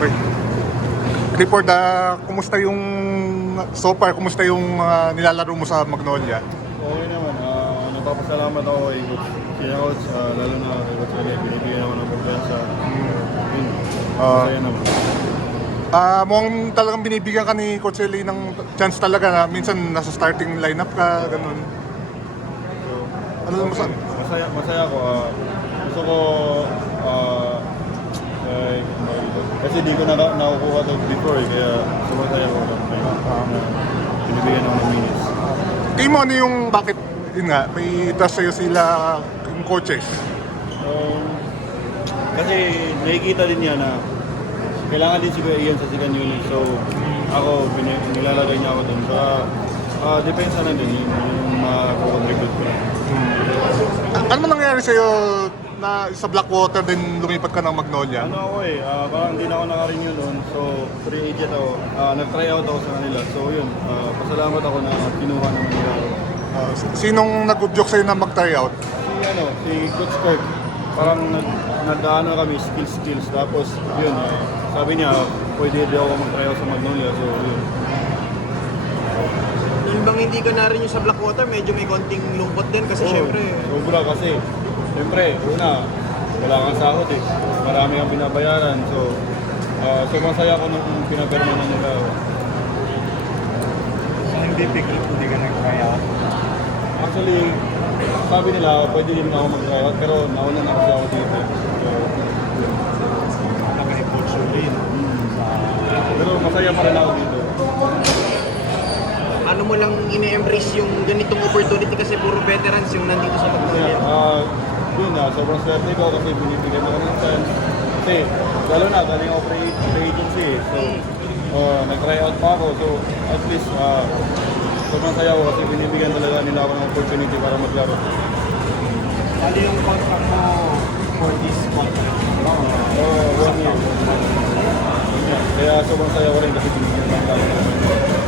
Okay. Clifford, kumusta yung so far, kumusta yung nilalaro mo sa Magnolia? Okay naman. Nagpapasalamat ako kay Coach Coach, lalo na kay Coach Rene. Binibigyan ako ng kumpiyansa. Yun. Masaya naman. Mukhang talagang binibigyan ka ni Coach Eli ng chance talaga na minsan nasa starting lineup ka, ganun. So, Ano naman sa... masaya ako. Gusto ko kasi di ko nakukuha ito before kaya sumasaya ko na binibigyan ako ng minutes. Tingin mo ano yung bakit, yun nga, may trust sa'yo sila yung coaches? Kasi nakikita din niya na kailangan din si Kuya Ian sa second unit. So ako, nilalagay niya ako doon. Depensa na din yung makakontribute ko. Ano man nangyari sa'yo na sa Blackwater din lumipat ka ng Magnolia? Ano ako parang hindi na ako naka-renew doon. So, free agent ako. Nag-try out ako sa kanila. So, yun. Pasalamat ako na kinuha naman nila ako. Sinong nag-joke sa'yo na mag-try out? Si Coach Kirk. Parang nag-ano kami, skills. Tapos, yun. Sabi niya, pwede din ako mag-try out sa Magnolia. So, yun. Yung bang hindi ka na rin yung sa Blackwater, medyo may konting lungkot din kasi syempre... Sobra kasi. Siyempre, una, wala kang sahod eh. Marami kang binabayaran. So, sobrang saya ko nung pinapirma na nila. Hindi ka nag-try out. Actually, sabi nila, pwede din ako mag-try out, pero nauna na kasi ako dito. Naka-coach ulit. Pero masaya pa rin ako dito. Ano mo lang ine-embrace yung ganitong opportunity kasi puro veterans yung nandito sa Magnolia? Yun sobrang swerte ko kasi binibigyan ako ng chance. Kasi, lalo na, galing ako free agency. So, nag-try out pa ako. So, at least, sobrang saya ko kasi binibigyan talaga nila ako ng opportunity para maglaro. Ano yung contract mo for this contract? 1 year. Kaya sobrang saya ko rin kasi binibigyan lang tayo.